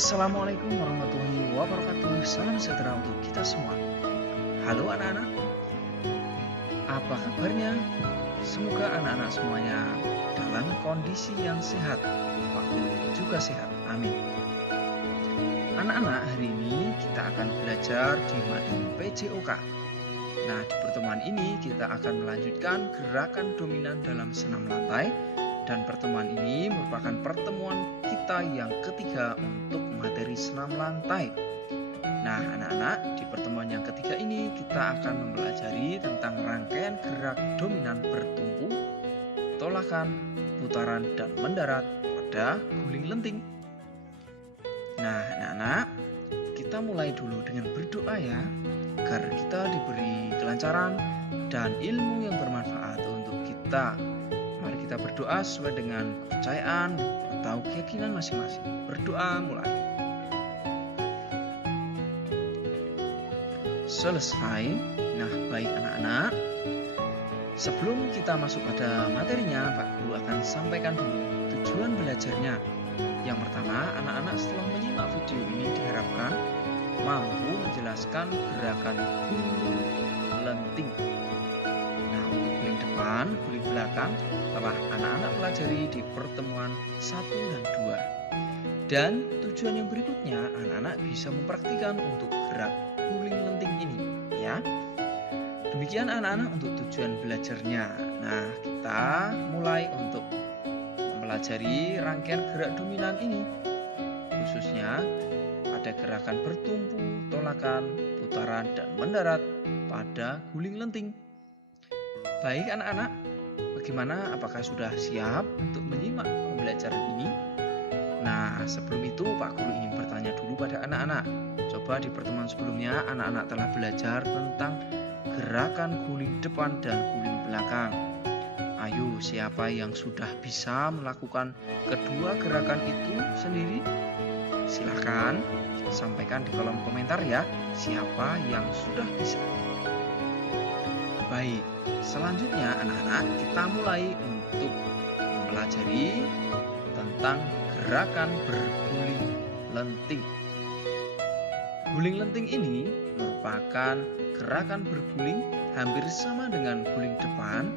Assalamualaikum warahmatullahi wabarakatuh. Salam sejahtera untuk kita semua. Halo anak-anak, apa kabarnya? Semoga anak-anak semuanya dalam kondisi yang sehat. Pak Guru juga sehat, amin. Anak-anak, hari ini kita akan belajar di materi PJOK. Nah, di pertemuan ini kita akan melanjutkan gerakan dominan dalam senam lantai. Dan pertemuan ini merupakan pertemuan kita yang ketiga untuk materi senam lantai. Nah, anak-anak, di pertemuan yang ketiga ini kita akan mempelajari tentang rangkaian gerak dominan bertumpu, tolakan, putaran, dan mendarat pada guling lenting. Nah, anak-anak, kita mulai dulu dengan berdoa ya, agar kita diberi kelancaran dan ilmu yang bermanfaat untuk kita. Mari kita berdoa sesuai dengan kepercayaan atau keyakinan masing-masing. Berdoa mulai. Selesai. Nah, baik anak-anak. Sebelum kita masuk pada materinya, Pak Guru akan sampaikan dulu tujuan belajarnya. Yang pertama, anak-anak setelah menyimak video ini diharapkan mampu menjelaskan gerakan guling lenting. Nah, untuk guling depan, guling belakang telah anak-anak pelajari di pertemuan 1 dan 2. Dan tujuan yang berikutnya, anak-anak bisa mempraktikkan untuk gerak guling lenting ini ya. Demikian anak-anak untuk tujuan belajarnya. Nah, kita mulai untuk mempelajari rangkaian gerak dominan ini, khususnya pada gerakan bertumpu, tolakan, putaran, dan mendarat pada guling lenting. Baik anak-anak, bagaimana? Apakah sudah siap untuk menyimak pembelajaran ini? Nah, sebelum itu Pak Guru ingin bertanya dulu pada anak-anak. Coba di pertemuan sebelumnya anak-anak telah belajar tentang gerakan guling depan dan guling belakang. Ayo, siapa yang sudah bisa melakukan kedua gerakan itu sendiri? Silahkan sampaikan di kolom komentar ya, siapa yang sudah bisa. Baik, selanjutnya anak-anak kita mulai untuk mempelajari tentang gerakan berguling lenting. Guling lenting ini merupakan gerakan berguling hampir sama dengan guling depan,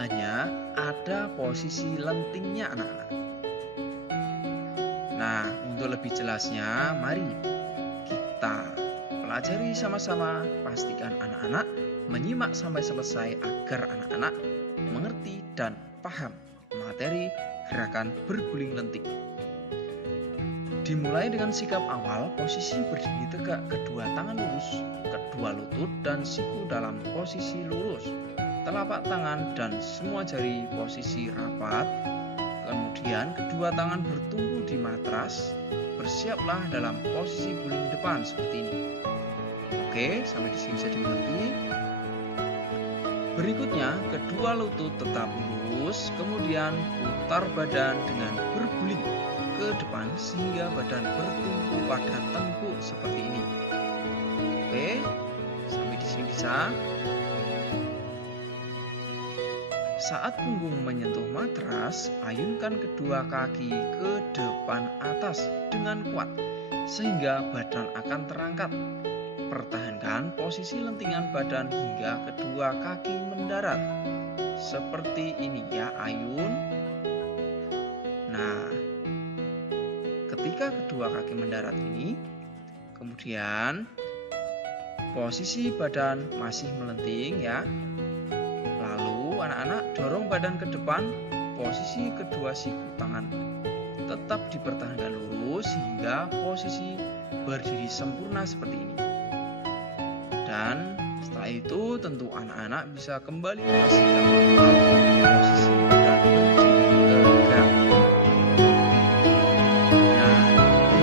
hanya ada posisi lentingnya anak-anak. Nah, untuk lebih jelasnya, mari kita pelajari sama-sama. Pastikan anak-anak menyimak sampai selesai agar anak-anak mengerti dan paham materi gerakan berguling lenting. Dimulai dengan sikap awal, posisi berdiri tegak, kedua tangan lurus, kedua lutut dan siku dalam posisi lurus, telapak tangan dan semua jari posisi rapat. Kemudian kedua tangan bertumpu di matras, bersiaplah dalam posisi guling depan seperti ini. Oke, sampai di sini bisa dimengerti. Berikutnya, kedua lutut tetap lurus, kemudian putar badan dengan berguling ke depan sehingga badan bertumpu pada tengkuk seperti ini. Oke, sampai di sini bisa. Saat punggung menyentuh matras, ayunkan kedua kaki ke depan atas dengan kuat sehingga badan akan terangkat. Pertahankan posisi lentingan badan hingga kedua kaki mendarat. Seperti ini ya, ayun. Nah, ketika kedua kaki mendarat ini, kemudian posisi badan masih melenting ya. Lalu anak-anak dorong badan ke depan, posisi kedua siku tangan tetap dipertahankan lurus hingga posisi berdiri sempurna seperti ini. Dan setelah itu tentu anak-anak bisa kembali ke sikap awal, posisi badan berdiri tegak. Nah,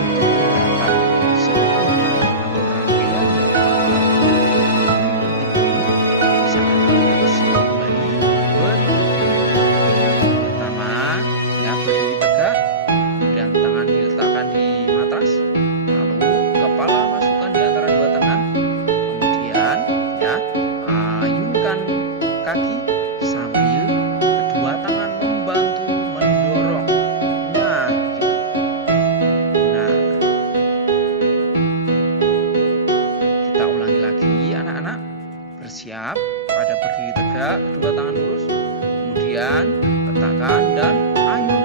untuk gerakan sempurna atau rangkaian dari guling lenting ini bisa anak-anak siap kembali berdiri. Pertama, ya berdiri tegak, kemudian tangan diletakkan di matras, lalu kepala masukkan di antara dua tangan, kemudian ya ayunkan kaki sambil kedua tangan membantu mendorong siap pada berdiri tegak, kedua tangan lurus, kemudian letakkan dan ayun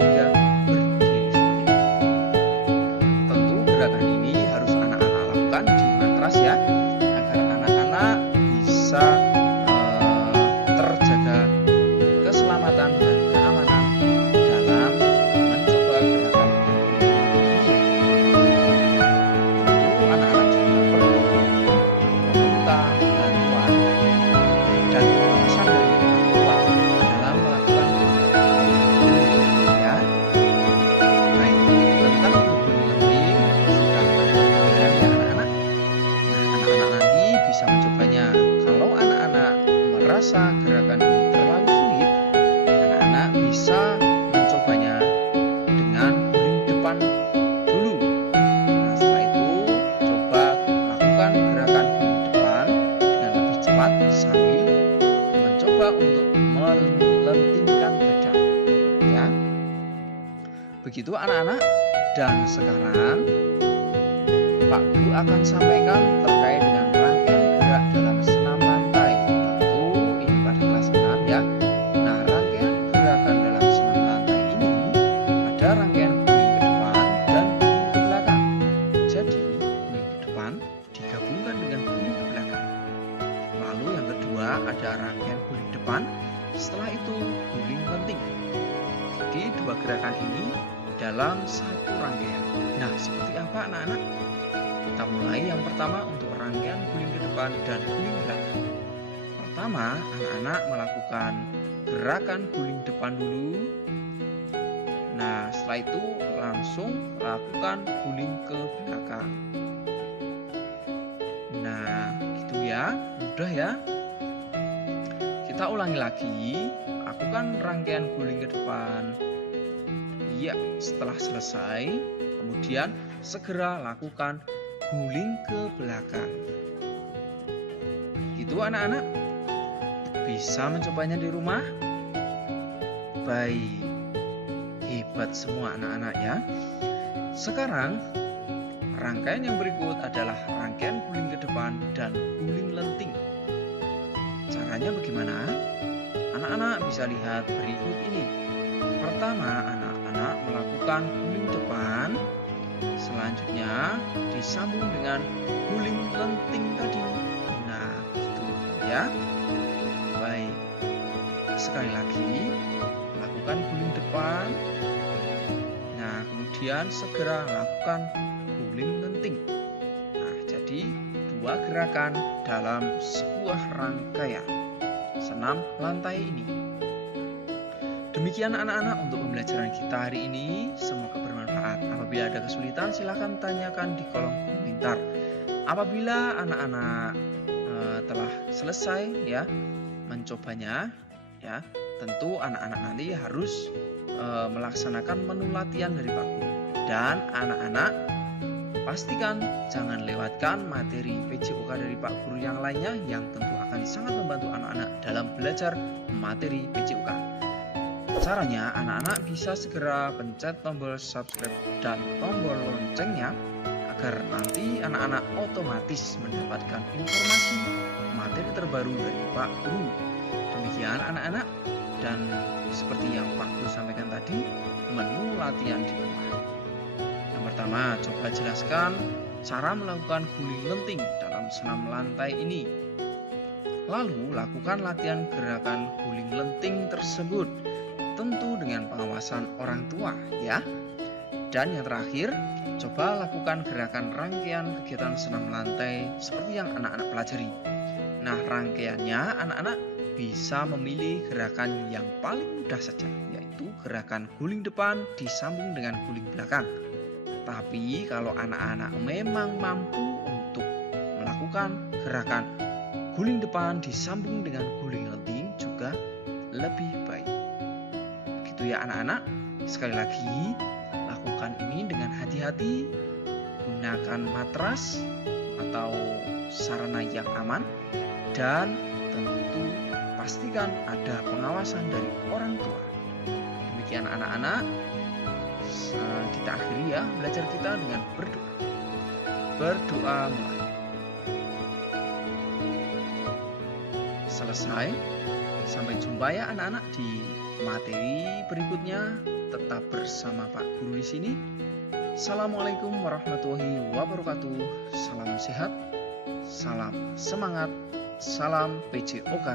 hingga berdiri seperti ini. Tentu gerakan ini harus anak-anak lakukan di matras ya, agar anak-anak bisa terjaga keselamatan dan keamanan dalam mencoba gerakan ini. Tentu anak-anak juga perlu meminta bantuan dan pengawasan dari orang tua dalam melakukan ini ya. Baik, tentang guling lenting sudah ada gambaran ya anak-anak. Nah, anak-anak nanti bisa mencobanya. Kalau anak-anak merasa gerakan ini terlalu sulit, anak-anak bisa mencobanya dengan guling depan dulu. Nah, setelah itu coba lakukan gerakan guling depan dengan lebih cepat sambil mencoba untuk melentingkan badan ya. Begitu anak-anak, dan sekarang Pak Guru akan sampaikan terkait dengan rangkaian gerak dalam senam lantai. Tentu ini pada kelas 6 ya. Nah, rangkaian gerakan dalam senam lantai ini ada rangkaian guling ke depan dan guling ke belakang. Jadi, guling ke depan digabungkan dengan guling ke belakang. Lalu yang kedua ada rangkaian guling depan, setelah itu guling lenting. Jadi, dua gerakan ini dalam satu rangkaian. Nah, seperti apa anak-anak? Kita mulai yang pertama untuk rangkaian guling ke depan dan guling belakang. Pertama, anak-anak melakukan gerakan guling depan dulu. Nah, setelah itu langsung lakukan guling ke belakang. Nah, gitu ya, mudah ya. Kita ulangi lagi, lakukan rangkaian guling ke depan. Ya, setelah selesai, kemudian segera lakukan guling ke belakang. Gitu anak-anak, bisa mencobanya di rumah? Baik, hebat semua anak-anak ya. Sekarang, rangkaian yang berikut adalah rangkaian guling ke depan dan guling lenting. Caranya bagaimana? Anak-anak bisa lihat berikut ini. Pertama, anak-anak melakukan guling depan, selanjutnya disambung dengan guling lenting tadi. Nah, gitu ya. Baik, sekali lagi lakukan guling depan. Nah, kemudian segera lakukan guling lenting. Nah, jadi dua gerakan dalam sebuah rangkaian senam lantai ini. Demikian anak-anak untuk pembelajaran kita hari ini, semoga bermanfaat. Apabila ada kesulitan silahkan tanyakan di kolom komentar. Apabila anak-anak telah selesai ya mencobanya ya, tentu anak-anak nanti harus melaksanakan menu latihan dari Pak Guru. Dan anak-anak pastikan jangan lewatkan materi PJOK dari Pak Guru yang lainnya yang tentu akan sangat membantu anak-anak dalam belajar materi PJOK. Caranya, anak-anak bisa segera pencet tombol subscribe dan tombol loncengnya agar nanti anak-anak otomatis mendapatkan informasi materi terbaru dari Pak Guru. Demikian anak-anak, dan seperti yang Pak Guru sampaikan tadi, menu latihan di rumah. Yang pertama, coba jelaskan cara melakukan guling lenting dalam senam lantai ini. Lalu, lakukan latihan gerakan guling lenting tersebut, tentu dengan pengawasan orang tua ya. Dan yang terakhir, coba lakukan gerakan rangkaian kegiatan senam lantai seperti yang anak-anak pelajari. Nah, rangkaiannya anak-anak bisa memilih gerakan yang paling mudah saja, yaitu gerakan guling depan disambung dengan guling belakang. Tapi kalau anak-anak memang mampu untuk melakukan gerakan guling depan disambung dengan guling lenting juga lebih baik. Begitu ya anak-anak. Sekali lagi, lakukan ini dengan hati-hati. Gunakan matras atau sarana yang aman, dan tentu pastikan ada pengawasan dari orang tua. Demikian anak-anak, kita akhiri ya belajar kita dengan berdoa. Berdoa mulai. selesai. Sampai jumpa ya anak-anak di materi berikutnya. Tetap bersama Pak Guru di sini. Assalamualaikum warahmatullahi wabarakatuh. Salam sehat, salam semangat, salam PJOK.